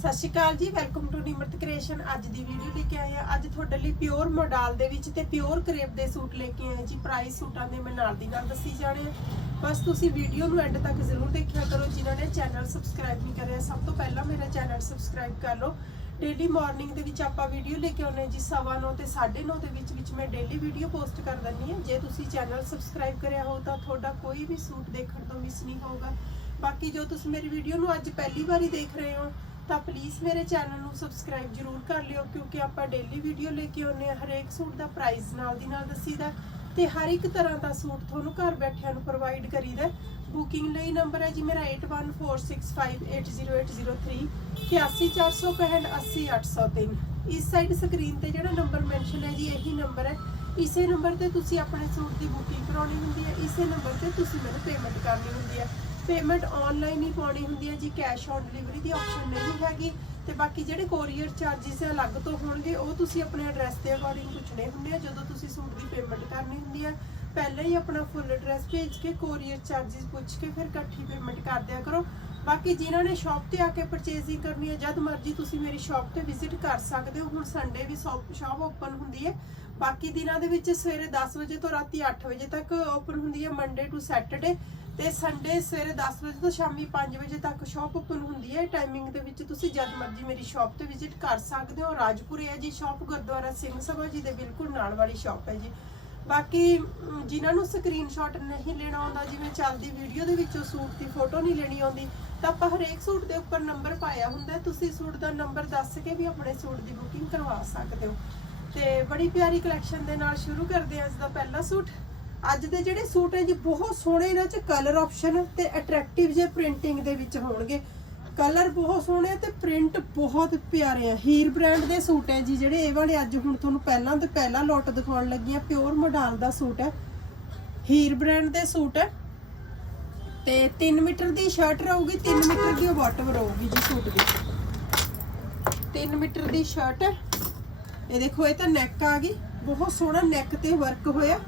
ਸਤਿ ਸ਼੍ਰੀ ਅਕਾਲ ਜੀ welcome to Nimrat creation ਅੱਜ ਦੀ ਵੀਡੀਓ ਲੈ ਕੇ ਆਏ ਆ ਅੱਜ ਤੁਹਾਡੇ ਲਈ ਪਿਓਰ ਮੋਡਲ ਦੇ ਵਿੱਚ ਤੇ ਪਿਓਰ ਕਰੇਪ ਦੇ ਸੂਟ ਲੈ ਕੇ ਆਏ ਜੀ। ਪ੍ਰਾਈਸ ਸੂਟਾਂ ਦੇ ਮੈਂ ਨਾਲ ਦੀ ਨਾਲ ਦੱਸੀ ਜਾਣੇ ਆ ਬਸ ਤੁਸੀਂ ਵੀਡੀਓ ਨੂੰ ਐਂਡ ਤੱਕ ਜ਼ਰੂਰ ਦੇਖਿਆ ਕਰੋ, ਜਿਨ੍ਹਾਂ ਨੇ ਚੈਨਲ ਸਬਸਕ੍ਰਾਈਬ ਨਹੀਂ ਕਰਿਆ। ਸਭ ਤੋਂ ਪਹਿਲਾਂ ਮੇਰਾ ਚੈਨਲ ਸਬਸਕ੍ਰਾਈਬ ਕਰ ਲਓ। ਡੇਲੀ ਮਾਰਨਿੰਗ ਦੇ ਵਿੱਚ ਆਪਾਂ ਵੀਡੀਓ ਲੈ ਕੇ ਆਉਂਦੇ ਹਾਂ ਜੀ, ਸਵਾ ਨੌ ਤੇ 9:30 ਦੇ ਵਿੱਚ ਵਿੱਚ ਮੈਂ ਡੇਲੀ ਵੀਡੀਓ ਪੋਸਟ ਕਰ ਦਿੰਦੀ ਹਾਂ। ਜੇ ਤੁਸੀਂ ਚੈਨਲ ਸਬਸਕ੍ਰਾਈਬ ਕਰਿਆ ਹੋ ਤਾਂ ਤੁਹਾਡਾ ਕੋਈ ਵੀ ਸੂਟ ਦੇਖਣ ਤੋਂ ਮਿਸ ਨਹੀਂ ਹੋਊਗਾ। ਬਾਕੀ ਜੋ ਤੁਸੀਂ ਮੇਰੀ ਵੀਡੀਓ ਨੂੰ ਅੱਜ ਪਹਿਲੀ ਵਾਰੀ ਦੇਖ ਰਹੇ ਹੋ ਤਾਂ ਪਲੀਜ਼ ਮੇਰੇ ਚੈਨਲ ਨੂੰ ਸਬਸਕ੍ਰਾਈਬ ਜਰੂਰ ਕਰ ਲਿਓ, ਕਿਉਂਕਿ ਆਪਾਂ ਡੇਲੀ ਵੀਡੀਓ ਲੈ ਕੇ ਆਉਂਦੇ ਹਾਂ, ਹਰੇਕ ਸੂਟ ਦਾ ਪ੍ਰਾਈਸ ਨਾਲ ਦੀ ਨਾਲ ਦੱਸੀਦਾ ਤੇ ਹਰ ਇੱਕ ਤਰ੍ਹਾਂ ਦਾ ਸੂਟ ਤੁਹਾਨੂੰ ਘਰ ਬੈਠਿਆਂ ਨੂੰ ਪ੍ਰੋਵਾਈਡ ਕਰੀਦਾ ਬੁਕਿੰਗ ਲਈ ਨੰਬਰ ਹੈ ਜੀ ਮੇਰਾ 8146580803 8465 ਇਸ ਸਾਈਡ ਸਕਰੀਨ ਤੇ ਜਿਹੜਾ ਨੰਬਰ ਮੈਂਸ਼ਨ ਹੈ ਜੀ, ਇਹੀ ਨੰਬਰ ਹੈ। ਇਸੇ ਨੰਬਰ ਤੇ ਤੁਸੀਂ ਆਪਣੇ ਸੂਟ ਦੀ ਬੁਕਿੰਗ ਕਰਾਉਣੀ ਹੁੰਦੀ ਹੈ, ਇਸੇ ਨੰਬਰ ਤੇ ਤੁਸੀਂ ਮੈਨੂੰ ਪੇਮੈਂਟ ਕਰਨੀ ਹੁੰਦੀ ਹੈ। ਪੇਮੈਂਟ ਆਨਲਾਈਨ ਹੀ ਪਾਉਣੀ ਹੁੰਦੀ ਹੈ ਜੀ ਕੈਸ਼ ਔਨ ਡਿਲੀਵਰੀ ਦੀ ਆਪਸ਼ਨ ਨਹੀਂ ਹੈਗੀ। ਤੇ ਬਾਕੀ ਜਿਹੜੇ ਕੋਰੀਅਰ ਚਾਰजेस ਹੈ ਅਲੱਗ ਤੋਂ ਹੋਣਗੇ, ਉਹ ਤੁਸੀਂ ਆਪਣੇ ਐਡਰੈਸ ਦੇ ਅਕੋਰਡਿੰਗ ਪੁੱਛਣੇ ਹੁੰਦੇ ਆ, ਜਦੋਂ ਤੁਸੀਂ ਸੂਟ ਦੀ ਪੇਮੈਂਟ ਕਰਨੀ ਹੁੰਦੀ ਹੈ ਪਹਿਲਾਂ ਹੀ ਆਪਣਾ ਫੁੱਲ ਐਡਰੈਸ ਭੇਜ ਕੇ ਕੋਰੀਅਰ ਚਾਰजेस ਪੁੱਛ ਕੇ ਫਿਰ ਇਕੱਠੀ ਪੇਮੈਂਟ ਕਰ ਦਿਆ ਕਰੋ। ਬਾਕੀ ਜਿਨ੍ਹਾਂ ਨੇ ਸ਼ਾਪ ਤੇ ਆ ਕੇ ਪਰਚੇਜ਼ਿੰਗ ਕਰਨੀ ਹੈ ਜਦ ਮਰਜ਼ੀ ਤੁਸੀਂ ਮੇਰੀ ਸ਼ਾਪ ਤੇ ਵਿਜ਼ਿਟ ਕਰ ਸਕਦੇ ਹੋ। ਹੁਣ ਸੰਡੇ ਵੀ ਸ਼ਾਪ ਓਪਨ ਹੁੰਦੀ ਹੈ। ਬਾਕੀ ਦਿਨਾਂ ਦੇ ਵਿੱਚ ਸਵੇਰੇ 10 ਵਜੇ ਤੋਂ ਰਾਤੀ 8 ਵਜੇ ਤੱਕ ਓਪਨ ਹੁੰਦੀ ਹੈ ਮੰਡੇ ਟੂ ਸੈਟਰਡੇ ਤੇ ਸੰਡੇ ਸਵੇਰੇ 10 ਵਜੇ ਤੋਂ ਸ਼ਾਮੀ 5 ਵਜੇ ਤੱਕ ਸ਼ਾਪ ਓਪਨ ਹੁੰਦੀ ਹੈ। ਟਾਈਮਿੰਗ ਦੇ ਵਿੱਚ ਤੁਸੀਂ ਜਦ ਮਰਜ਼ੀ ਮੇਰੀ ਸ਼ਾਪ ਤੇ ਵਿਜ਼ਿਟ ਕਰ ਸਕਦੇ ਹੋ। ਰਾਜਪੁਰੇ ਹੈ ਜੀ ਸ਼ਾਪ ਗੁਰਦੁਆਰਾ ਸਿੰਘ ਸਭਾ ਜੀ ਦੇ ਬਿਲਕੁਲ ਨਾਲ ਵਾਲੀ ਸ਼ਾਪ ਹੈ ਜੀ। ਬਾਕੀ ਅਮ, ਜਿਨ੍ਹਾਂ ਨੂੰ ਸਕਰੀਨਸ਼ਾਟ ਨਹੀਂ ਲੈਣਾ ਆਉਂਦਾ ਜਿਵੇਂ ਚੱਲਦੀ ਵੀਡੀਓ ਦੇ ਵਿੱਚੋਂ ਸੂਟ ਦੀ ਫੋਟੋ ਨਹੀਂ ਲੈਣੀ ਆਉਂਦੀ ਤਾਂ ਆਪਾਂ ਹਰੇਕ ਸੂਟ ਦੇ ਉੱਪਰ ਨੰਬਰ ਪਾਇਆ ਹੁੰਦਾ ਤੁਸੀਂ ਸੂਟ ਦਾ ਨੰਬਰ ਦੱਸ ਕੇ ਵੀ ਆਪਣੇ ਸੂਟ ਦੀ ਬੁਕਿੰਗ ਕਰਵਾ ਸਕਦੇ ਹੋ। ਤੇ ਬੜੀ ਪਿਆਰੀ ਕਲੈਕਸ਼ਨ ਦੇ ਨਾਲ ਸ਼ੁਰੂ ਕਰਦੇ ਹਾਂ ਅੱਜ ਦਾ ਪਹਿਲਾ ਸੂਟ। ਅੱਜ ਦੇ ਜਿਹੜੇ ਸੂਟ ਹੈ ਜੀ, ਬਹੁਤ ਸੋਹਣੇ ਇਹਨਾਂ 'ਚ ਕਲਰ ਆਪਸ਼ਨ ਤੇ ਅਟਰੈਕਟਿਵ ਜੇ ਪ੍ਰਿੰਟਿੰਗ ਦੇ ਵਿੱਚ ਹੋਣਗੇ। ਕਲਰ ਬਹੁਤ ਸੋਹਣੇ ਤੇ ਪ੍ਰਿੰਟ ਬਹੁਤ ਪਿਆਰੇ ਆ। ਹੀਰ ਬ੍ਰਾਂਡ ਦੇ ਸੂਟ ਹੈ ਜੀ, ਜਿਹੜੇ ਇਹ ਵਾਲੇ ਅੱਜ ਹੁਣ ਤੁਹਾਨੂੰ ਪਹਿਲਾਂ ਤੇ ਪਹਿਲਾ ਲੋਟ ਦਿਖਾਉਣ ਲੱਗੀ ਆ ਪਿਓਰ ਮੋਡਲ ਦਾ ਸੂਟ ਹੈ। ਹੀਰ ਬ੍ਰਾਂਡ ਦੇ ਸੂਟ ਹੈ। ਤੇ 3 ਮੀਟਰ ਦੀ ਸ਼ਰਟ ਰਹੂਗੀ 3 ਮੀਟਰ ਦੀ ਬਾਟਮ ਰਹੂਗੀ ਜੀ ਸੂਟ ਦੀ। 3 ਮੀਟਰ ਦੀ ਸ਼ਰਟ ਹੈ। ਇਹ ਦੇਖੋ, ਇਹ ਤਾਂ ਨੈਕ ਆ ਗਈ। ਬਹੁਤ ਸੋਹਣਾ ਨੈਕ ਤੇ ਵਰਕ ਹੋਇਆ।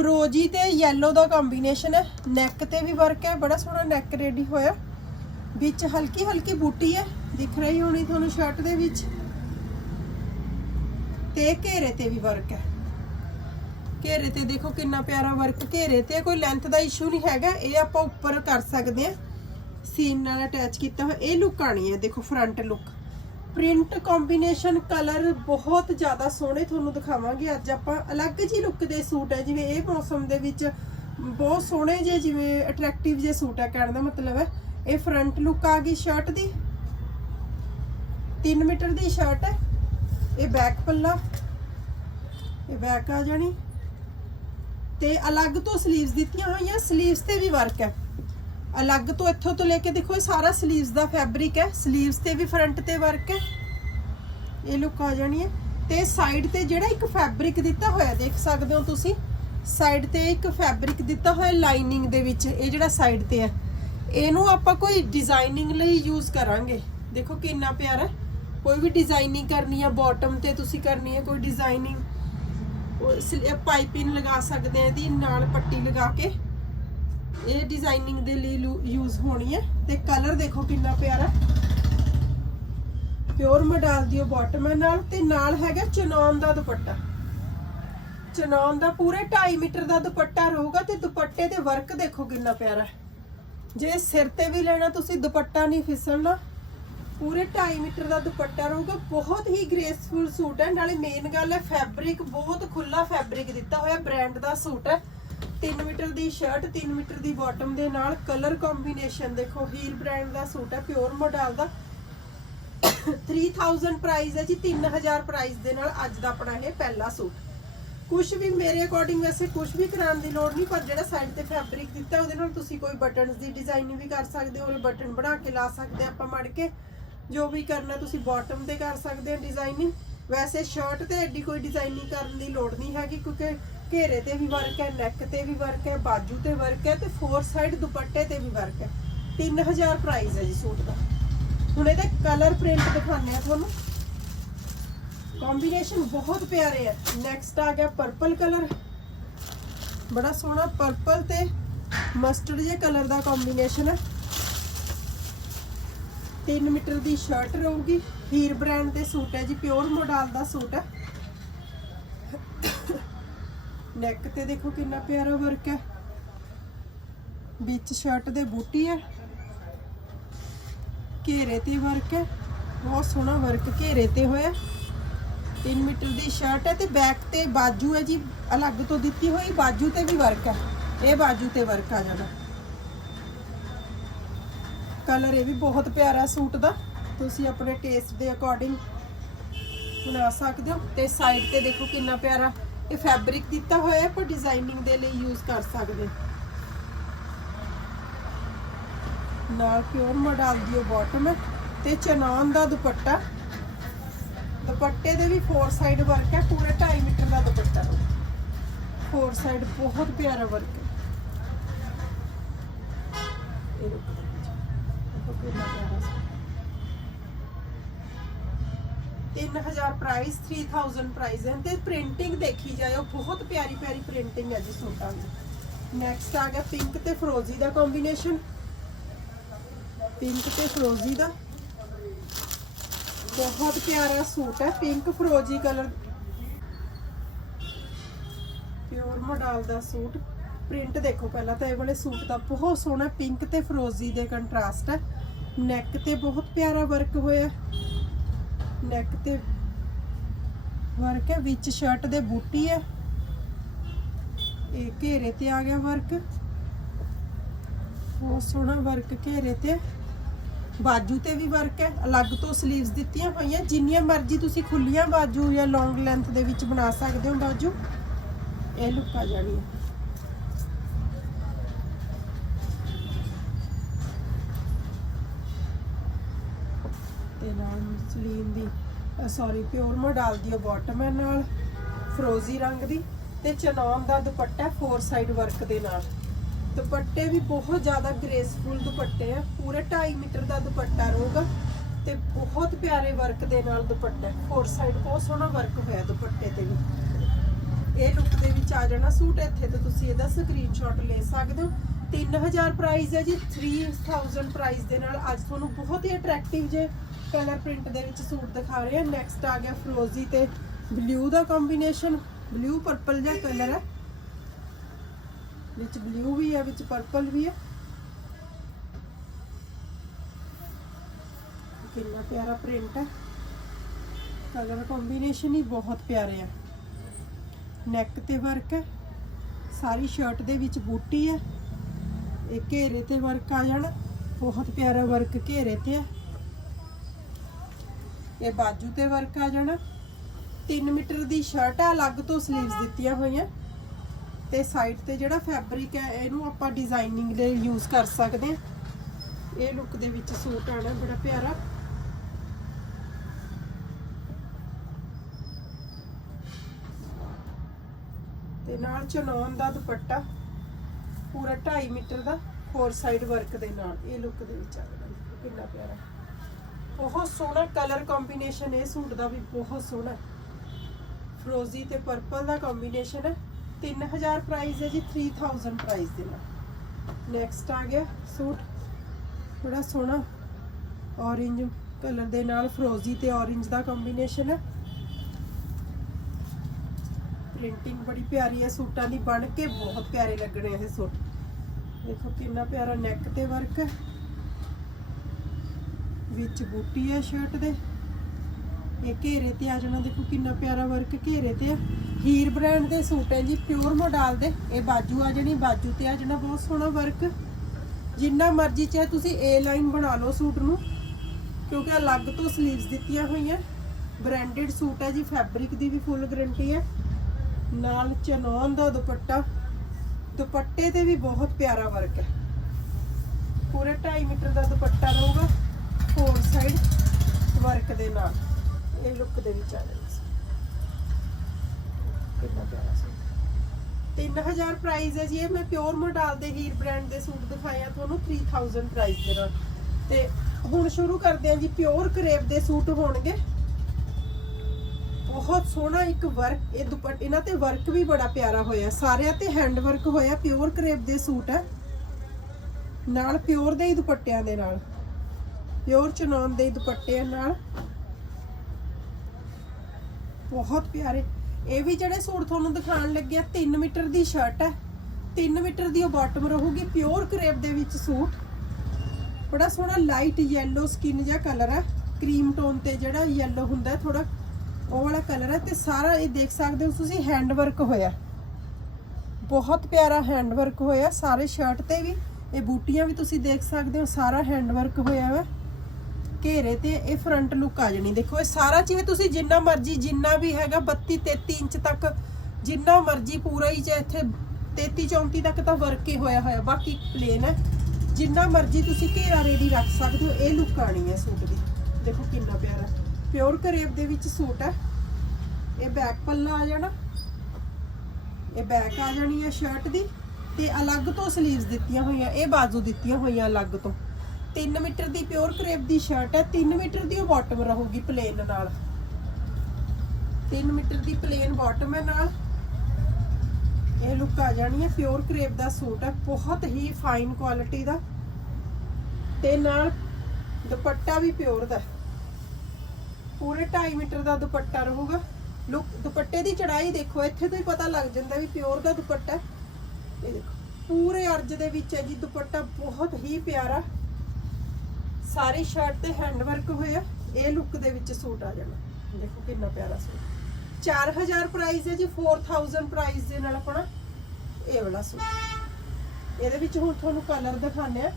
ਫਰੋਜੀ ਤੇ ਯੈਲੋ ਦਾ ਕੰਬੀਨੇਸ਼ਨ ਹੈ। ਨੈਕ ਤੇ ਵੀ ਵਰਕ ਹੈ। ਬੜਾ ਸੋਹਣਾ ਨੈਕ ਰੈਡੀ ਹੋਇਆ। ਵਿੱਚ ਹਲਕੀ ਹਲਕੀ ਬੂਟੀ ਹੈ। ਦਿਖ ਰਹੀ ਹੋਣੀ ਤੁਹਾਨੂੰ ਸ਼ਰਟ ਦੇ ਵਿੱਚ। ਤੇ ਘੇਰੇ ਤੇ ਵੀ ਵਰਕ ਹੈ। ਘੇਰੇ ਤੇ ਦੇਖੋ ਕਿੰਨਾ ਪਿਆਰਾ ਵਰਕ ਘੇਰੇ ਤੇ ਕੋਈ ਲੈਂਥ ਦਾ ਇਸ਼ੂ ਨਹੀਂ ਹੈਗਾ। ਇਹ ਆਪਾਂ ਉੱਪਰ ਕਰ ਸਕਦੇ ਆ ਸੀਨ ਨਾਲ ਅਟੈਚ ਕੀਤਾ ਹੋਇਆ। ਇਹ ਲੁੱਕ ਆਣੀ ਹੈ। ਦੇਖੋ front look print combination colour ਬਹੁਤ ਜ਼ਿਆਦਾ ਸੋਹਣੇ ਤੁਹਾਨੂੰ ਦਿਖਾਵਾਂਗੇ। ਅੱਜ ਆਪਾਂ ਅਲੱਗ ਜੀ ਲੁੱਕ ਦੇ ਸੂਟ ਹੈ, ਜਿਵੇਂ ਇਹ ਮੌਸਮ ਦੇ ਵਿੱਚ ਬਹੁਤ ਸੋਹਣੇ ਜੇ ਜਿਵੇਂ ਅਟਰੈਕਟਿਵ ਜੇ ਸੂਟ ਹੈ ਕਹਿਣ ਦਾ ਮਤਲਬ ਹੈ। ਇਹ ਫਰੰਟ ਲੁੱਕ ਆ ਗਈ ਸ਼ਰਟ ਦੀ। 3 ਮੀਟਰ ਦੀ ਸ਼ਰਟ ਹੈ। ਇਹ ਬੈਕ ਪੱਲਾ। ਇਹ ਬੈਕ ਆ ਜਾਣੀ। ਤੇ ਅਲੱਗ ਤੋਂ ਸਲੀਵਸ ਦਿੱਤੀਆਂ ਹੋਈਆਂ। ਸਲੀਵਸ ਤੇ ਵੀ ਵਰਕ ਹੈ। ਅਲੱਗ ਤੋਂ ਇੱਥੋਂ ਤੋਂ ਲੈ ਕੇ ਦੇਖੋ, ਇਹ ਸਾਰਾ ਸਲੀਵਸ ਦਾ ਫੈਬਰਿਕ ਹੈ। ਸਲੀਵਸ ਤੇ ਵੀ ਫਰੰਟ ਤੇ ਵਰਕ ਹੈ। ਇਹ ਲੁੱਕ ਆ ਜਾਣੀ ਹੈ। ਤੇ ਸਾਈਡ ਤੇ ਜਿਹੜਾ ਇੱਕ ਫੈਬਰਿਕ ਦਿੱਤਾ ਹੋਇਆ, ਦੇਖ ਸਕਦੇ ਹੋ ਤੁਸੀਂ। ਸਾਈਡ ਤੇ ਇੱਕ ਫੈਬਰਿਕ ਦਿੱਤਾ ਹੋਇਆ ਲਾਈਨਿੰਗ ਦੇ ਵਿੱਚ, ਇਹ ਜਿਹੜਾ ਸਾਈਡ ਤੇ ਹੈ। ਇਹਨੂੰ ਆਪਾਂ ਕੋਈ ਡਿਜ਼ਾਈਨਿੰਗ ਲਈ ਯੂਜ਼ ਕਰਾਂਗੇ। ਦੇਖੋ ਕਿੰਨਾ ਪਿਆਰਾ ਕੋਈ ਵੀ ਡਿਜ਼ਾਈਨਿੰਗ ਕਰਨੀ ਹੈ ਬਾਟਮ ਤੇ ਤੁਸੀਂ ਕਰਨੀ ਹੈ ਕੋਈ ਡਿਜ਼ਾਈਨਿੰਗ ਪਾਈਪਿੰਗ ਲਗਾ ਸਕਦੇ ਆ ਇਹਦੀ, ਨਾਲ ਪੱਟੀ ਲਗਾ ਕੇ। ਇਹ ਡਿਜ਼ਾਈਨਿੰਗ ਦੇ ਲਈ ਯੂਜ਼ ਹੋਣੀ ਹੈ ਤੇ ਕਲਰ ਦੇਖੋ ਕਿੰਨਾ ਪਿਆਰਾ ਪਿਓਰ ਮਡਾਲ ਦੀ ਬਾਟਮ ਨਾਲ ਤੇ ਨਾਲ ਹੈਗਾ ਚਨੌਨ ਦਾ ਦੁਪੱਟਾ। ਚਨੌਨ ਦਾ ਪੂਰੇ 2.5 ਮੀਟਰ ਦਾ ਦੁਪੱਟਾ ਰਹੂਗਾ ਤੇ ਦੁਪੱਟੇ ਤੇ ਵਰਕ ਦੇਖੋ ਕਿੰਨਾ ਪਿਆਰਾ ਜੇ ਸਿਰ ਤੇ ਵੀ ਲੈਣਾ, ਤੁਸੀਂ ਦੁਪੱਟਾ ਨਹੀਂ ਫਿਸਲਣਾ। ਪੂਰੇ 2.5 ਮੀਟਰ ਦਾ ਦੁਪੱਟਾ ਰਹੂਗਾ, ਬਹੁਤ ਹੀ ਗ੍ਰੇਸਫੁਲ ਸੂਟ ਹੈ। ਨਾਲੇ ਮੇਨ ਗੱਲ ਹੈ ਫੈਬਰਿਕ ਬਹੁਤ ਖੁੱਲਾ ਫੈਬਰਿਕ ਦਿੱਤਾ ਹੋਇਆ ਬ੍ਰਾਂਡ ਦਾ ਸੂਟ ਹੈ। 3 ਮੀਟਰ ਦੀ ਸ਼ਰਟ 3 ਮੀਟਰ ਦੀ ਬਾਟਮ ਦੇ ਨਾਲ ਕਲਰ ਕੰਬੀਨੇਸ਼ਨ ਦੇਖੋ ਹੀਲ ਬ੍ਰਾਂਡ ਦਾ ਸੂਟ ਹੈ ਪਿਓਰ ਮੋਡਲ ਦਾ। 3000 ਪ੍ਰਾਈਸ ਹੈ ਜੀ 3000 ਪ੍ਰਾਈਸ ਦੇ ਨਾਲ ਅੱਜ ਦਾ ਆਪਣਾ ਇਹ ਪਹਿਲਾ ਸੂਟ। ਕੁਝ ਵੀ ਮੇਰੇ ਅਕੋਰਡਿੰਗ ਵੈਸੇ ਕੁਝ ਵੀ ਕਰਾਉਣ ਦੀ ਲੋੜ ਨਹੀਂ, ਪਰ ਜਿਹੜਾ ਸਾਈਡ ਤੇ ਫੈਬਰਿਕ ਦਿੱਤਾ, ਉਹਦੇ ਨਾਲ ਤੁਸੀਂ ਕੋਈ ਬਟਨਸ ਦੀ ਡਿਜ਼ਾਈਨਿੰਗ ਵੀ ਕਰ ਸਕਦੇ ਹੋ ਉਹ ਬਟਨ ਬਣਾ ਕੇ ਲਾ ਸਕਦੇ ਆਪਾਂ ਮੜ ਕੇ। ਜੋ ਵੀ ਕਰਨਾ ਤੁਸੀਂ ਬਾਟਮ ਤੇ ਕਰ ਸਕਦੇ ਹੋ ਡਿਜ਼ਾਈਨਿੰਗ ਵੈਸੇ ਸ਼ਰਟ ਤੇ ਐਡੀ ਕੋਈ ਡਿਜ਼ਾਈਨਿੰਗ ਕਰਨ ਦੀ ਲੋੜ ਨਹੀਂ ਹੈਗੀ, ਕਿਉਂਕਿ ਘੇਰੇ ਤੇ ਵੀ ਵਰਕ ਹੈ ਨੈਕ ਤੇ ਵੀ ਵਰਕ ਹੈ, ਬਾਜੂ ਤੇ ਵਰਕ ਹੈ ਤੇ ਫੋਰ ਸਾਈਡ ਦੁਪੱਟੇ ਤੇ ਵੀ ਵਰਕ ਹੈ। 3000 ਪ੍ਰਾਈਸ ਹੈ ਜੀ ਸੂਟ ਦਾ। ਹੁਣ ਇਹਦੇ ਕਲਰ ਪ੍ਰਿੰਟ ਦਿਖਾਉਂਦੇ ਆ ਤੁਹਾਨੂੰ। ਕੰਬੀਨੇਸ਼ਨ ਬਹੁਤ ਪਿਆਰੇ ਹੈ। ਨੈਕਸਟ ਆ ਗਿਆ ਪਰਪਲ ਕਲਰ ਬੜਾ ਸੋਹਣਾ ਪਰਪਲ ਤੇ ਮਸਟਰਡ ਜੇ ਕਲਰ ਦਾ ਕੰਬੀਨੇਸ਼ਨ ਹੈ। 3 ਮੀਟਰ ਦੀ ਸ਼ਰਟ ਰਹੂਗੀ। ਹੀਰ ਬ੍ਰਾਂਡ ਦੇ ਸੂਟ ਹੈ ਜੀ ਪਿਓਰ ਮੋਡਲ ਦਾ ਸੂਟ ਹੈ। ਨੈਕ ਤੇ ਦੇਖੋ ਕਿੰਨਾ ਪਿਆਰਾ ਵਰਕ ਹੈ। ਵਿੱਚ ਸ਼ਰਟ ਦੇ ਬੂਟੀ ਹੈ। ਘੇਰੇ ਤੇ ਵਰਕ ਹੈ। ਬਹੁਤ ਸੋਹਣਾ ਵਰਕ ਘੇਰੇ ਤੇ ਹੋਇਆ। 3 ਮੀਟਰ ਦੀ ਸ਼ਰਟ ਹੈ ਤੇ ਬੈਕ ਤੇ ਬਾਜੂ ਹੈ ਜੀ। ਅਲੱਗ ਤੋਂ ਦਿੱਤੀ ਹੋਈ, ਬਾਜੂ ਤੇ ਵੀ ਵਰਕ ਹੈ। ਇਹ ਬਾਜੂ ਤੇ ਵਰਕ ਆ ਜਾਣਾ। ਕਲਰ ਇਹ ਵੀ ਬਹੁਤ ਪਿਆਰਾ ਸੂਟ ਦਾ। ਤੁਸੀਂ ਆਪਣੇ ਟੇਸਟ ਦੇ ਅਕੋਰਡਿੰਗ ਬਣਾ ਸਕਦੇ ਹੋ। ਤੇ ਸਾਈਡ ਤੇ ਦੇਖੋ ਕਿੰਨਾ ਪਿਆਰਾ ਇਹ ਫੈਬਰਿਕ ਦਿੱਤਾ ਹੋਇਆ ਪਰ ਡਿਜ਼ਾਈਨਿੰਗ ਦੇ ਲਈ ਯੂਜ਼ ਕਰ ਸਕਦੇ ਨਾਲ ਪਿਓਰ ਮੋਡਲ ਦੀ ਬਾਟਮ ਹੈ ਤੇ ਚਨਾਨ ਦਾ ਦੁਪੱਟਾ। ਦੁਪੱਟੇ ਦੇ ਵੀ ਫੋਰ ਸਾਈਡ ਵਰਕ ਹੈ, ਪੂਰੇ 2.5 ਮੀਟਰ ਦਾ ਦੁਪੱਟਾ। ਫੋਰ ਸਾਈਡ ਬਹੁਤ ਪਿਆਰਾ ਵਰਕ ਹੈ। ਇਹ ਦੇਖੋ ਦੇਖੋ ਪਿਆਰਾ ਸੂਟ। 3000 ਪ੍ਰਾਈਸ 3000 ਪ੍ਰਾਈਸ ਹੈ। ਤੇ ਪ੍ਰਿੰਟਿੰਗ ਦੇਖੀ ਜਾਇਓ ਬਹੁਤ ਪਿਆਰੀ ਪਿਆਰੀ ਪ੍ਰਿੰਟਿੰਗ ਹੈ ਜੀ ਸੂਟਾਂ ਦੀ। ਨੈਕਸਟ ਆ ਗਿਆ ਪਿੰਕ ਤੇ ਫਰੋਜ਼ੀ ਦਾ ਕੰਬੀਨੇਸ਼ਨ ਪਿੰਕ ਤੇ ਫਰੋਜ਼ੀ ਦਾ। ਬਹੁਤ ਪਿਆਰਾ ਸੂਟ ਹੈ। ਪਿੰਕ ਫਰੋਜ਼ੀ ਕਲਰ ਪਿਓਰ ਮੋਡਲ ਦਾ ਸੂਟ। ਪ੍ਰਿੰਟ ਦੇਖੋ ਪਹਿਲਾਂ ਤਾਂ ਇਹ ਵਾਲੇ ਸੂਟ ਦਾ ਬਹੁਤ ਸੋਹਣਾ ਪਿੰਕ ਤੇ ਫਰੋਜ਼ੀ ਦੇ ਕੰਟਰਾਸਟ ਹੈ। ਨੈਕ ਤੇ ਬਹੁਤ ਪਿਆਰਾ ਵਰਕ ਹੋਇਆ ਨੈਕ ਤੇ ਵਰਕ ਹੈ, ਵਿੱਚ ਸ਼ਰਟ ਦੇ ਬੂਟੀ ਹੈ। ਇਹ ਘੇਰੇ ਤੇ ਆ ਗਿਆ ਵਰਕ ਬਹੁਤ ਸੋਹਣਾ ਵਰਕ ਘੇਰੇ ਤੇ। ਬਾਜੂ ਤੇ ਵੀ ਵਰਕ ਹੈ। ਅਲੱਗ ਤੋਂ 슬ੀਵਸ ਦਿੱਤੀਆਂ ਹੋਈਆਂ। ਜਿੰਨੀਆਂ ਮਰਜ਼ੀ ਤੁਸੀਂ ਖੁੱਲੀਆਂ ਬਾਜੂ ਜਾਂ ਲੌਂਗ ਲੈਂਥ ਦੇ ਵਿੱਚ ਬਣਾ ਸਕਦੇ ਹੋ ਬਾਜੂ। ਇਹ ਲੁੱਕ ਆ ਜਾਣੀ ਹੈ। ਤੇ ਨਾਲ ਮਸਲੀਨ ਦੀ ਸੌਰੀ ਪਿਓਰ ਮੋਡਲ ਦੀ ਉਹ ਬਾਟਮ ਹੈ ਨਾਲ ਫਰੋਜ਼ੀ ਰੰਗ ਦੀ ਤੇ ਚਨੌਨ ਦਾ ਦੁਪੱਟਾ ਫੋਰ ਸਾਈਡ ਵਰਕ ਦੇ ਨਾਲ। ਦੁਪੱਟੇ ਵੀ ਬਹੁਤ ਜ਼ਿਆਦਾ ਗ੍ਰੇਸਫੁਲ ਦੁਪੱਟੇ ਆ, ਪੂਰੇ 2.5 ਮੀਟਰ ਦਾ ਦੁਪੱਟਾ ਰਹੂਗਾ ਤੇ ਬਹੁਤ ਪਿਆਰੇ ਵਰਕ ਦੇ ਨਾਲ ਦੁਪੱਟਾ ਫੋਰ ਸਾਈਡ ਬਹੁਤ ਸੋਹਣਾ ਵਰਕ ਹੋਇਆ ਦੁਪੱਟੇ ਤੇ ਵੀ। ਇਹ ਲੁੱਕ ਦੇ ਵਿੱਚ ਆ ਜਾਣਾ ਸੂਟ ਇੱਥੇ ਤੇ ਤੁਸੀਂ ਇਹਦਾ ਸਕਰੀਨਸ਼ਾਟ ਲੈ ਸਕਦੇ ਹੋ। 3000 ਪ੍ਰਾਈਸ ਹੈ ਜੀ 3000 ਪ੍ਰਾਈਸ ਦੇ ਨਾਲ ਅੱਜ ਤੁਹਾਨੂੰ ਬਹੁਤ ਹੀ ਅਟਰੈਕਟਿਵ ਜੇ ਕਲਰ ਪ੍ਰਿੰਟ ਦੇ ਵਿੱਚ ਸੂਟ ਦਿਖਾ ਰਹੇ ਹਾਂ ਨੈਕਸਟ ਆ ਗਿਆ ਫਰੋਜ਼ੀ ਤੇ ਬਲੂ ਦਾ ਕੰਬੀਨੇਸ਼ਨ ਬਲੂ ਪਰਪਲ ਜਿਹਾ ਕਲਰ ਹੈ। ਵਿੱਚ ਬਲੂ ਵੀ ਹੈ, ਵਿੱਚ ਪਰਪਲ ਵੀ ਹੈ। ਕਿੰਨਾ ਪਿਆਰਾ ਪ੍ਰਿੰਟ ਹੈ। ਕਲਰ ਕੰਬੀਨੇਸ਼ਨ ਹੀ ਬਹੁਤ ਪਿਆਰੇ ਆ। ਨੈਕ ਤੇ ਵਰਕ ਹੈ। ਸਾਰੀ ਸ਼ਰਟ ਦੇ ਵਿੱਚ ਬੂਟੀ ਹੈ। ਇਹ ਘੇਰੇ ਤੇ ਵਰਕ ਆ ਜਾਣਾ। ਬਹੁਤ ਪਿਆਰਾ ਵਰਕ ਘੇਰੇ ਤੇ ਹੈ ਇਹ ਬਾਜੂ ਤੇ ਵਰਕ ਆ ਜਾਣਾ। 3 ਮੀਟਰ ਦੀ ਸ਼ਰਟ ਆ, ਅਲੱਗ ਤੋਂ 슬ੀਵਸ ਦਿੱਤੀਆਂ ਹੋਈਆਂ। ਤੇ ਸਾਈਡ ਤੇ ਜਿਹੜਾ ਫੈਬਰਿਕ ਹੈ ਇਹਨੂੰ ਆਪਾਂ ਡਿਜ਼ਾਈਨਿੰਗ ਲਈ ਯੂਜ਼ ਕਰ ਸਕਦੇ ਹਾਂ ਇਹ ਲੁੱਕ ਦੇ ਵਿੱਚ ਸੂਟ ਆਣਾ ਬੜਾ ਪਿਆਰਾ। ਤੇ ਨਾਲ ਚਨੌਨ ਦਾ ਦੁਪੱਟਾ, ਪੂਰਾ 2.5 ਮੀਟਰ ਦਾ ਫੋਰ ਸਾਈਡ ਵਰਕ ਦੇ ਨਾਲ। ਇਹ ਲੁੱਕ ਦੇ ਵਿੱਚ ਆ ਗਿਆ ਕਿੰਨਾ ਪਿਆਰਾ। ਬਹੁਤ ਸੋਹਣਾ ਕਲਰ ਕੰਬੀਨੇਸ਼ਨ ਇਹ ਸੂਟ ਦਾ ਵੀ ਬਹੁਤ ਸੋਹਣਾ। ਫਰੋਜ਼ੀ ਤੇ ਪਰਪਲ ਦਾ ਕੰਬੀਨੇਸ਼ਨ ਹੈ। 3000 ਪ੍ਰਾਈਸ ਹੈ ਜੀ 3000 ਪ੍ਰਾਈਸ ਦੇ ਨਾਲ। ਨੈਕਸਟ ਆ ਗਿਆ ਸੂਟ। ਬੜਾ ਸੋਹਣਾ orange ਕਲਰ ਦੇ ਨਾਲ ਫਰੋਜ਼ੀ ਤੇ orange ਦਾ ਕੰਬੀਨੇਸ਼ਨ ਹੈ। ਪ੍ਰਿੰਟਿੰਗ ਬੜੀ ਪਿਆਰੀ ਹੈ, ਸੂਟਾਂ ਦੀ ਬਣ ਕੇ ਬਹੁਤ ਪਿਆਰੇ ਲੱਗਣੇ ਇਹ ਸੂਟ। ਦੇਖੋ ਕਿੰਨਾ ਪਿਆਰਾ ਨੈਕ ਤੇ ਵਰਕ ਹੈ। ਵਿੱਚ ਬੂਟੀ ਹੈ ਸ਼ਰਟ ਦੇ। ਇਹ ਘੇਰੇ ਤੇ ਆ ਜਾਣਾ। ਦੇਖੋ ਕਿੰਨਾ ਪਿਆਰਾ ਵਰਕ ਘੇਰੇ ਤੇ ਆ। ਹੀਰ ਬ੍ਰਾਂਡ ਦੇ ਸੂਟ ਹੈ ਜੀ ਪਿਓਰ ਮੋਡਲ ਦੇ। ਇਹ ਬਾਜੂ ਆ ਜਣੀ, ਬਾਜੂ ਤੇ ਆ ਜਾਣਾ। ਬਹੁਤ ਸੋਹਣਾ ਵਰਕ ਜਿੰਨਾ ਮਰਜ਼ੀ ਚਾਹੇ ਤੁਸੀਂ ਏ ਲਾਈਨ ਬਣਾ ਲਓ ਸੂਟ ਨੂੰ, ਕਿਉਂਕਿ ਅਲੱਗ ਤੋਂ 슬ੀਵਸ ਦਿੱਤੀਆਂ ਹੋਈਆਂ। ਬ੍ਰਾਂਡਡ ਸੂਟ ਹੈ ਜੀ ਫੈਬਰਿਕ ਦੀ ਵੀ ਫੁੱਲ ਗਾਰੰਟੀ ਹੈ ਨਾਲ ਚਨੌਨ ਦਾ ਦੁਪੱਟਾ। ਦੁਪੱਟੇ ਤੇ ਵੀ ਬਹੁਤ ਪਿਆਰਾ ਵਰਕ ਹੈ ਪੂਰੇ 2.5 ਮੀਟਰ ਦਾ ਦੁਪੱਟਾ ਰਹੂਗਾ। ਫੋਰ ਸਾਈਡ ਵਰਕ ਦੇ ਨਾਲ ਇਹ ਲੁੱਕ ਦੇ ਵਿੱਚ ਆ ਜਾਣਾ ਸੀ। ਕਿੰਨਾ ਪਿਆਰਾ ਸੀ। 3000 ਪ੍ਰਾਈਸ ਹੈ ਜੀ ਇਹ ਮੈਂ ਪਿਓਰ ਮੋਡਲ ਦੇ ਹੀਰ ਬ੍ਰਾਂਡ ਦੇ ਸੂਟ ਦਿਖਾਏ ਆ ਤੁਹਾਨੂੰ 3000 ਪ੍ਰਾਈਸ ਦੇ ਨਾਲ। ਤੇ ਹੁਣ ਸ਼ੁਰੂ ਕਰਦੇ ਹਾਂ ਜੀ ਪਿਓਰ ਕਰੇਪ ਦੇ ਸੂਟ ਹੋਣਗੇ। ਬਹੁਤ ਸੋਹਣਾ ਇੱਕ ਵਰਕ ਇਹ ਦੁਪੱਟੇ ਇਹਨਾਂ ਤੇ ਵਰਕ ਵੀ ਬੜਾ ਪਿਆਰਾ ਹੋਇਆ ਸਾਰਿਆਂ ਤੇ ਹੈਂਡ ਵਰਕ ਹੋਇਆ ਪਿਓਰ ਕਰੇਪ ਦੇ ਸੂਟ ਹੈ। ਨਾਲ ਪਿਓਰ ਦੇ ਹੀ ਦੁਪੱਟਿਆਂ ਦੇ ਨਾਲ। ਪਿਓਰ ਚਨੌਨ ਦੇ ਦੁਪੱਟੇ ਨਾਲ। ਬਹੁਤ ਪਿਆਰੇ। ਇਹ ਵੀ ਜਿਹੜੇ ਸੂਟ ਤੁਹਾਨੂੰ ਦਿਖਾਉਣ ਲੱਗਿਆ 3 ਮੀਟਰ ਦੀ ਸ਼ਰਟ ਹੈ। 3 ਮੀਟਰ ਦੀ ਉਹ ਬਾਟਮ ਰਹੂਗੀ, ਪਿਓਰ ਕਰੇਪ ਦੇ ਵਿੱਚ ਸੂਟ। ਬੜਾ ਸੋਹਣਾ ਲਾਈਟ ਯੈਲੋ ਸਕਿਨ ਜਿਹਾ ਕਲਰ ਹੈ। ਕਰੀਮ ਟੋਨ ਤੇ ਜਿਹੜਾ ਯੈਲੋ ਹੁੰਦਾ ਥੋੜਾ ਉਹ ਵਾਲਾ ਕਲਰ ਹੈ ਤੇ ਸਾਰਾ ਇਹ ਦੇਖ ਸਕਦੇ ਹੋ ਤੁਸੀਂ ਹੈਂਡ ਵਰਕ ਹੋਇਆ। ਬਹੁਤ ਪਿਆਰਾ ਹੈਂਡ ਵਰਕ ਹੋਇਆ, ਸਾਰੇ ਸ਼ਰਟ ਤੇ ਵੀ। ਇਹ ਬੂਟੀਆਂ ਵੀ ਤੁਸੀਂ ਦੇਖ ਸਕਦੇ ਹੋ, ਸਾਰਾ ਹੈਂਡ ਵਰਕ ਹੋਇਆ ਵਾ। ਘੇਰੇ ਤੇ ਇਹ ਫਰੰਟ ਲੁੱਕ ਆ ਜਣੀ। ਦੇਖੋ, ਇਹ ਸਾਰਾ ਜਿਵੇਂ ਤੁਸੀਂ ਜਿੰਨਾ ਮਰਜ਼ੀ, ਜਿੰਨਾ ਵੀ ਹੈਗਾ 32 33 ਇੰਚ ਤੱਕ, ਜਿੰਨਾ ਮਰਜ਼ੀ ਪੂਰਾ ਹੀ ਚਾਹੇ ਇੱਥੇ 33 34 ਤੱਕ ਤਾਂ ਵਰਕ ਹੀ ਹੋਇਆ ਹੋਇਆ, ਬਾਕੀ ਪਲੇਨ ਹੈ। ਜਿੰਨਾ ਮਰਜ਼ੀ ਤੁਸੀਂ ਘੇਰਾ ਰੈਡੀ ਰੱਖ ਸਕਦੇ ਹੋ, ਇਹ ਲੁੱਕ ਆਣੀ ਹੈ ਸੂਟ ਦੀ। ਦੇਖੋ ਕਿੰਨਾ ਪਿਆਰਾ। ਪਿਓਰ ਕਰੇਬ ਦੇ ਵਿੱਚ ਸੂਟ ਹੈ। ਇਹ ਬੈਕ ਪੱਲਾ ਆ ਜਾਣਾ। ਇਹ ਬੈਕ ਆ ਜਾਣੀ ਹੈ ਸ਼ਰਟ ਦੀ। ਤੇ ਅਲੱਗ ਤੋਂ ਸਲੀਵਸ ਦਿੱਤੀਆਂ ਹੋਈਆਂ, ਇਹ ਬਾਜ਼ੂ ਦਿੱਤੀਆਂ ਹੋਈਆਂ ਅਲੱਗ ਤੋਂ। 3 ਮੀਟਰ ਦੀ ਪਿਓਰ ਕਰੇਪ ਦੀ ਸ਼ਰਟ ਹੈ 3 ਮੀਟਰ ਦੀ ਉਹ ਬਾਟਮ ਰਹੂਗੀ ਪਲੇਨ ਨਾਲ। 3 ਮੀਟਰ ਦੀ ਪਲੇਨ ਬਾਟਮ ਹੈ ਨਾਲ। ਇਹ ਲੁੱਕ ਆ ਜਾਣੀ ਹੈ, ਪਿਓਰ ਕਰੇਪ ਦਾ ਸੂਟ ਹੈ, ਬਹੁਤ ਹੀ ਫਾਈਨ ਕੁਆਲਿਟੀ ਦਾ। ਤੇ ਨਾਲ ਦੁਪੱਟਾ ਵੀ ਪਿਓਰ ਦਾ ਪੂਰੇ 2.5 ਮੀਟਰ ਦਾ ਦੁਪੱਟਾ ਰਹੂਗਾ। ਲੁੱਕ ਦੁਪੱਟੇ ਦੀ ਚੜਾਈ ਦੇਖੋ, ਇੱਥੇ ਤੋਂ ਹੀ ਪਤਾ ਲੱਗ ਜਾਂਦਾ ਵੀ ਪਿਓਰ ਦਾ ਦੁਪੱਟਾ ਇਹ ਦੇਖੋ, ਪੂਰੇ ਅਰਜ ਦੇ ਵਿੱਚ ਹੈ ਜੀ, ਦੁਪੱਟਾ ਬਹੁਤ ਹੀ ਪਿਆਰਾ। ਸਾਰੀ ਸ਼ਰਟ ਤੇ ਹੈਂਡ ਵਰਕ ਹੋਇਆ ਇਹ ਲੁੱਕ ਦੇ ਵਿੱਚ ਸੂਟ ਆ ਜਾਣਾ। ਦੇਖੋ ਕਿੰਨਾ ਪਿਆਰਾ ਸੂਟ। 4000 ਪ੍ਰਾਈਸ ਹੈ ਜੀ 4000 ਪ੍ਰਾਈਸ ਦੇ ਨਾਲ ਆਪਣਾ ਇਹ ਵਾਲਾ ਸੂਟ। ਇਹਦੇ ਵਿੱਚ ਹੁਣ ਤੁਹਾਨੂੰ ਕਲਰ ਦਿਖਾਣੇ ਆ।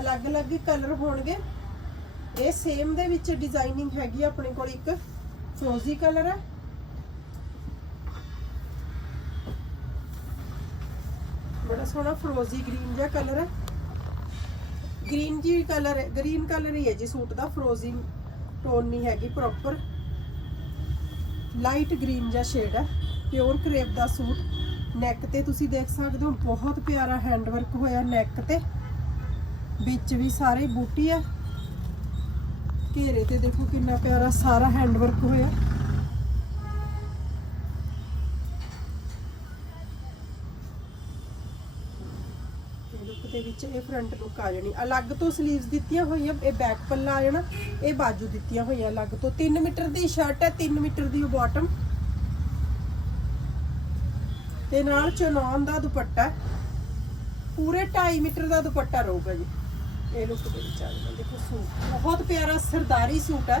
ਅਲੱਗ-ਅਲੱਗ ਕਲਰ ਹੋਣਗੇ। ਇਹ ਸੇਮ ਦੇ ਵਿੱਚ ਡਿਜ਼ਾਈਨਿੰਗ ਹੈਗੀ ਆਪਣੇ ਕੋਲ ਇੱਕ। ਫਰੋਜ਼ੀ ਕਲਰ ਹੈ। ਬੜਾ ਸੋਹਣਾ ਫਰੋਜ਼ੀ ਗ੍ਰੀਨ ਜਿਹਾ ਕਲਰ ਹੈ। ਗ੍ਰੀਨ ਜੀ ਕਲਰ ਹੈ ਗ੍ਰੀਨ ਕਲਰ ਹੀ ਹੈ ਜੀ ਸੂਟ ਦਾ ਫਰੋਜ਼ੀ ਟੋਨ ਨਹੀਂ ਹੈਗੀ ਪ੍ਰੋਪਰ ਲਾਈਟ ਗ੍ਰੀਨ ਜਿਹਾ ਸ਼ੇਡ ਹੈ ਪਿਓਰ ਕਰੇਪ ਦਾ ਸੂਟ। ਨੈਕ ਤੇ ਤੁਸੀਂ ਦੇਖ ਸਕਦੇ ਹੋ, ਬਹੁਤ ਪਿਆਰਾ ਹੈਂਡ ਵਰਕ ਹੋਇਆ ਨੈਕ ਤੇ। ਵਿੱਚ ਵੀ ਸਾਰੇ ਬੂਟੀ ਹੈ। ਘੇਰੇ ਤੇ ਦੇਖੋ ਕਿੰਨਾ ਪਿਆਰਾ ਸਾਰਾ ਹੈਂਡ ਵਰਕ ਹੋਇਆ। ਦੇ ਵਿੱਚ ਇਹ ਫਰੰਟ ਲੁੱਕ ਆ ਜਾਣੀ। ਅਲੱਗ ਤੋਂ 슬ੀਵਸ ਦਿੱਤੀਆਂ ਹੋਈਆਂ, ਇਹ ਬੈਕ ਪੱਲਾ ਆ ਜਾਣਾ, ਇਹ ਬਾਜੂ ਦਿੱਤੀਆਂ ਹੋਈਆਂ ਅਲੱਗ ਤੋਂ। 3 ਮੀਟਰ ਦੀ ਸ਼ਰਟ ਹੈ 3 ਮੀਟਰ ਦੀ ਬਾਟਮ ਤੇ ਨਾਲ ਚਨੌਨ ਦਾ ਦੁਪੱਟਾ। ਪੂਰੇ 2.5 ਮੀਟਰ ਦਾ ਦੁਪੱਟਾ ਰਹੂਗਾ ਜੀ। ਇਹ ਲੁੱਕ ਦੇ ਵਿੱਚ ਆ ਜਾਣਾ। ਦੇਖੋ ਸੂਟ, ਬਹੁਤ ਪਿਆਰਾ ਸਰਦਾਰੀ ਸੂਟ ਹੈ।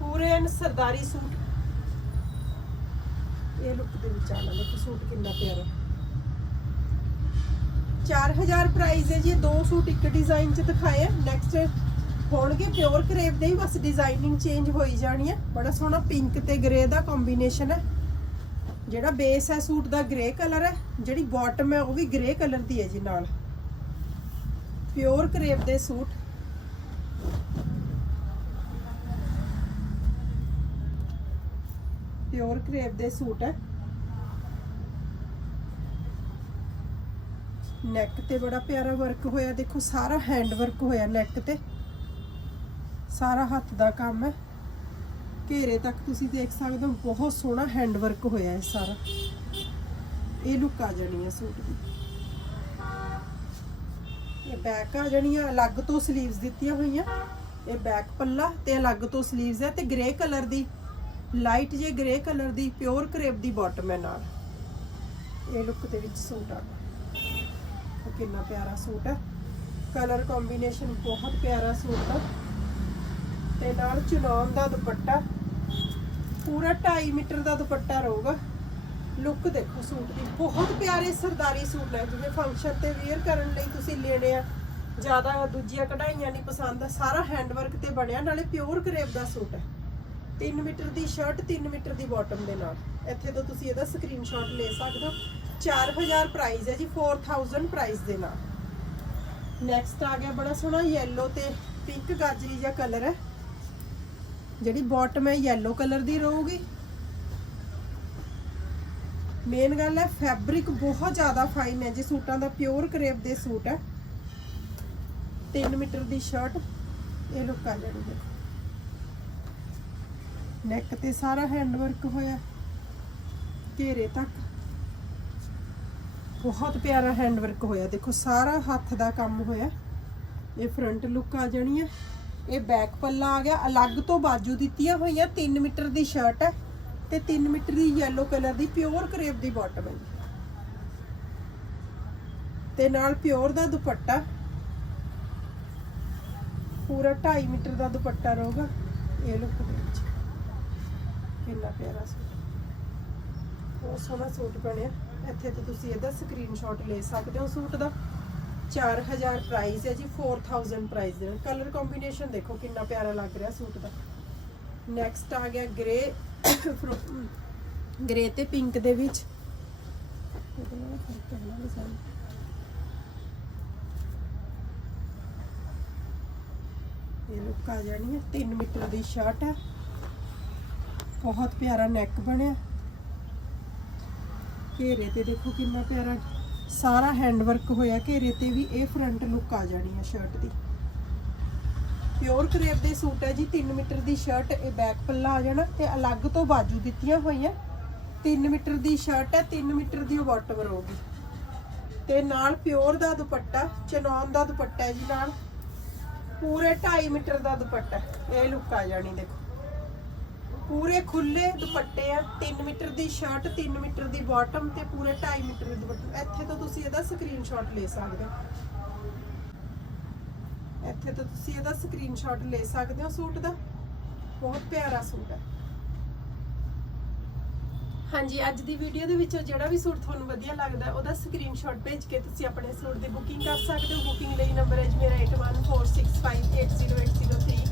ਪੂਰੇ ਐਨ ਸਰਦਾਰੀ ਸੂਟ। ਇਹ ਲੁੱਕ ਦੇ ਵਿੱਚ ਆ ਜਾਣਾ। ਦੇਖੋ ਸੂਟ ਕਿੰਨਾ ਪਿਆਰਾ। 4000 ਪ੍ਰਾਈਸ ਹੈ ਜੀ ਦੋ ਸੂਟ ਇੱਕ ਡਿਜ਼ਾਈਨ ਚ ਦਿਖਾਏ ਆ। ਨੈਕਸਟ ਹੋਣਗੇ ਪਿਓਰ ਕਰੇਪ ਦੇ ਹੀ, ਬਸ ਡਿਜ਼ਾਈਨਿੰਗ ਚੇਂਜ ਹੋਈ ਜਾਣੀ ਹੈ ਬੜਾ ਸੋਹਣਾ ਪਿੰਕ ਤੇ ਗ੍ਰੇ ਦਾ ਕੰਬੀਨੇਸ਼ਨ ਹੈ ਜਿਹੜਾ ਬੇਸ ਹੈ, ਸੂਟ ਦਾ ਗ੍ਰੇ ਕਲਰ ਹੈ ਜਿਹੜੀ ਬਾਟਮ ਹੈ, ਉਹ ਵੀ ਗ੍ਰੇ ਕਲਰ ਦੀ ਹੈ ਜੀ ਨਾਲ। ਪਿਓਰ ਕਰੇਪ ਦੇ ਸੂਟ। ਪਿਓਰ ਕਰੇਪ ਦੇ ਸੂਟ ਹੈ। ਨੈਕ ਤੇ ਬੜਾ ਪਿਆਰਾ ਵਰਕ ਹੋਇਆ। ਦੇਖੋ, ਸਾਰਾ ਹੈਂਡ ਵਰਕ ਹੋਇਆ ਨੈਕ ਤੇ। ਸਾਰਾ ਹੱਥ ਦਾ ਕੰਮ ਹੈ। ਘੇਰੇ ਤੱਕ ਤੁਸੀਂ ਦੇਖ ਸਕਦੇ ਹੋ, ਬਹੁਤ ਸੋਹਣਾ ਹੈਂਡ ਵਰਕ ਹੋਇਆ ਹੈ ਸਾਰਾ। ਇਹ ਲੁੱਕ ਆ ਜਾਣੀ ਹੈ ਸੂਟ ਦੀ। ਇਹ ਬੈਕ ਆ ਜਾਣੀ ਹੈ, ਅਲੱਗ ਤੋਂ 슬ੀਵਸ ਦਿੱਤੀਆਂ ਹੋਈਆਂ। ਇਹ ਬੈਕ ਪੱਲਾ ਤੇ ਅਲੱਗ ਤੋਂ 슬ੀਵਸ ਹੈ ਤੇ ਗ੍ਰੇ ਕਲਰ ਦੀ ਲਾਈਟ ਜੇ ਗ੍ਰੇ ਕਲਰ ਦੀ ਪਿਓਰ ਕਰੇਪ ਦੀ ਬਾਟਮ ਹੈ ਨਾਲ। ਇਹ ਲੁੱਕ ਦੇ ਵਿੱਚ ਸੂਟ ਆ। ਉਹ ਕਿੰਨਾ ਪਿਆਰਾ ਸੂਟ ਹੈ। ਕਲਰ ਕੰਬੀਨੇਸ਼ਨ ਬਹੁਤ ਪਿਆਰਾ ਸੂਟ ਦਾ ਤੇ ਨਾਲ ਚਨੌਨ ਦਾ ਦੁਪੱਟਾ, ਪੂਰਾ 2.5 ਮੀਟਰ ਦਾ ਦੁਪੱਟਾ ਰਹੂਗਾ। ਲੁੱਕ ਦੇਖੋ ਸੂਟ ਦੀ, ਬਹੁਤ ਪਿਆਰੇ ਸਰਦਾਰੀ ਸੂਟ ਨੇ ਜਿਵੇਂ ਫੰਕਸ਼ਨ ਤੇ ਵੇਅਰ ਕਰਨ ਲਈ ਤੁਸੀਂ ਲੈਣੇ ਆ, ਜ਼ਿਆਦਾ ਦੂਜੀਆਂ ਕਢਾਈਆਂ ਨਹੀਂ ਪਸੰਦ ਸਾਰਾ ਹੈਂਡਵਰਕ ਤੇ ਬਣਿਆ, ਨਾਲੇ ਪਿਓਰ ਕਰੇਬ ਦਾ ਸੂਟ ਹੈ। 3 ਮੀਟਰ ਦੀ ਸ਼ਰਟ 3 ਮੀਟਰ ਦੀ ਬਾਟਮ ਦੇ ਨਾਲ। ਇੱਥੇ ਤੋਂ ਤੁਸੀਂ ਇਹਦਾ ਸਕਰੀਨਸ਼ਾਟ ਲੈ ਸਕਦੇ ਹੋ। 4000 ਪ੍ਰਾਈਸ ਹੈ ਜੀ 4000 ਪ੍ਰਾਈਸ ਦੇ ਨਾਲ। ਨੈਕਸਟ ਆ ਗਿਆ ਬੜਾ ਸੋਹਣਾ yellow ਤੇ ਪਿੰਕ ਗਾਜਰੀ ਜਿਹਾ ਕਲਰ ਹੈ। ਜਿਹੜੀ ਬਾਟਮ ਹੈ, yellow ਕਲਰ ਦੀ ਰਹੂਗੀ। ਮੇਨ ਗੱਲ ਹੈ ਫੈਬਰਿਕ ਬਹੁਤ ਜ਼ਿਆਦਾ ਫਾਈਨ ਹੈ ਜੀ, ਸੂਟਾਂ ਦਾ ਪਿਓਰ ਕਰੇਪ ਦੇ ਸੂਟ ਹੈ। 3 ਮੀਟਰ ਦੀ ਸ਼ਰਟ ਇਹ ਲੁੱਕ ਆ ਜਾਣੀ ਦੇਖੋ ਨੈਕ ਤੇ ਸਾਰਾ ਹੈਂਡ ਵਰਕ ਹੋਇਆ, ਘੇਰੇ ਤੱਕ। ਬਹੁਤ ਪਿਆਰਾ ਹੈਂਡਵਰਕ ਹੋਇਆ। ਦੇਖੋ, ਸਾਰਾ ਹੱਥ ਦਾ ਕੰਮ ਹੋਇਆ। ਇਹ ਫਰੰਟ ਲੁੱਕ ਆ ਜਾਣੀ ਹੈ ਇਹ ਬੈਕ ਪੱਲਾ ਆ ਗਿਆ। ਅਲੱਗ ਤੋਂ ਬਾਜੂ ਦਿੱਤੀਆਂ ਹੋਈਆਂ। 3 ਮੀਟਰ ਦੀ ਸ਼ਰਟ ਹੈ ਤੇ 3 ਮੀਟਰ ਦੀ yellow ਕਲਰ ਦੀ ਪਿਓਰ ਕਰੇਪ ਦੀ ਬਾਟਮ ਹੈ ਤੇ ਨਾਲ ਪਿਓਰ ਦਾ ਦੁਪੱਟਾ। ਪੂਰਾ 2.5 ਮੀਟਰ ਦਾ ਦੁਪੱਟਾ ਰਹੂਗਾ। ਇਹ ਲੁੱਕ ਦੇ ਵਿੱਚ। ਕਿੰਨਾ ਪਿਆਰਾ ਸੂਟ। ਬਹੁਤ ਸੋਹਣਾ ਸੂਟ ਬਣਿਆ। ਇੱਥੇ ਤੇ ਤੁਸੀਂ ਇਹਦਾ ਸਕਰੀਨਸ਼ਾਟ ਲੈ ਸਕਦੇ ਹੋ ਸੂਟ ਦਾ। 4000 ਪ੍ਰਾਈਸ ਹੈ ਜੀ 4000 ਪ੍ਰਾਈਸ ਦੇ ਕਲਰ ਕੰਬੀਨੇਸ਼ਨ ਦੇਖੋ ਕਿੰਨਾ ਪਿਆਰਾ ਲੱਗ ਰਿਹਾ ਸੂਟ ਦਾ। ਨੈਕਸਟ ਆ ਗਿਆ ਗ੍ਰੇ ਗ੍ਰੇ ਤੇ ਪਿੰਕ ਦੇ ਵਿੱਚ। ਇਹਦੇ ਇਹ ਲੁੱਕ ਆ ਜਾਣੀ ਹੈ। 3 ਮੀਟਰ ਦੀ ਸ਼ਰਟ ਹੈ। ਬਹੁਤ ਪਿਆਰਾ ਨੈਕ ਬਣਿਆ। ਘੇਰੇ ਤੇ ਦੇਖੋ ਕਿੰਨਾ ਪਿਆਰਾ ਸਾਰਾ ਹੈਂਡ ਵਰਕ ਹੋਇਆ, ਘੇਰੇ ਤੇ ਵੀ ਇਹ ਫਰੰਟ ਲੁੱਕ ਆ ਜਾਣੀ ਹੈ ਸ਼ਰਟ ਦੀ। ਪਿਓਰ ਕਰੇਪ ਦੇ ਸੂਟ ਹੈ ਜੀ 3 ਮੀਟਰ ਦੀ ਸ਼ਰਟ ਇਹ ਬੈਕ ਪੱਲਾ ਆ ਜਾਣਾ ਤੇ ਅਲੱਗ ਤੋਂ ਬਾਜੂ ਦਿੱਤੀਆਂ ਹੋਈਆਂ। 3 ਮੀਟਰ ਦੀ ਸ਼ਰਟ ਹੈ 3 ਮੀਟਰ ਦੀ ਬਾਟਮ ਰਹੂਗੀ ਤੇ ਨਾਲ ਪਿਓਰ ਦਾ ਦੁਪੱਟਾ, ਚਨੌਨ ਦਾ ਦੁਪੱਟਾ ਹੈ ਜੀ ਨਾਲ। ਪੂਰੇ 2.5 ਮੀਟਰ ਦਾ ਦੁਪੱਟਾ, ਇਹ ਲੁੱਕ ਆ ਜਾਣੀ ਦੇਖੋ। ਪੂਰੇ ਖੁੱਲੇ ਦੁਪੱਟੇ ਆ 3 ਮੀਟਰ ਦੀ ਸ਼ਰਟ 3 ਮੀਟਰ ਦੀ ਬਾਟਮ ਤੇ ਪੂਰੇ 2.5 ਮੀਟਰ ਦੇ ਦੁਪੱਟੇ। ਇੱਥੇ ਤੋਂ ਤੁਸੀਂ ਇਹਦਾ ਸਕਰੀਨਸ਼ਾਟ ਲੈ ਸਕਦੇ ਹੋ। ਇੱਥੇ ਤੋਂ ਤੁਸੀਂ ਇਹਦਾ ਸਕਰੀਨਸ਼ਾਟ ਲੈ ਸਕਦੇ ਹੋ ਸੂਟ ਦਾ। ਬਹੁਤ ਪਿਆਰਾ ਸੂਟ ਹੈ ਹਾਂਜੀ ਅੱਜ ਦੀ ਵੀਡੀਓ ਦੇ ਵਿੱਚੋਂ ਜਿਹੜਾ ਵੀ ਸੂਟ ਤੁਹਾਨੂੰ ਵਧੀਆ ਲੱਗਦਾ ਹੈ, ਉਹਦਾ ਸਕਰੀਨਸ਼ਾਟ ਭੇਜ ਕੇ ਤੁਸੀਂ ਆਪਣੇ ਸੂਟ ਦੀ ਬੁਕਿੰਗ ਕਰ ਸਕਦੇ ਹੋ। ਬੁਕਿੰਗ ਲਈ ਨੰਬਰ ਹੈ ਜੀ ਮੇਰਾ 8146580803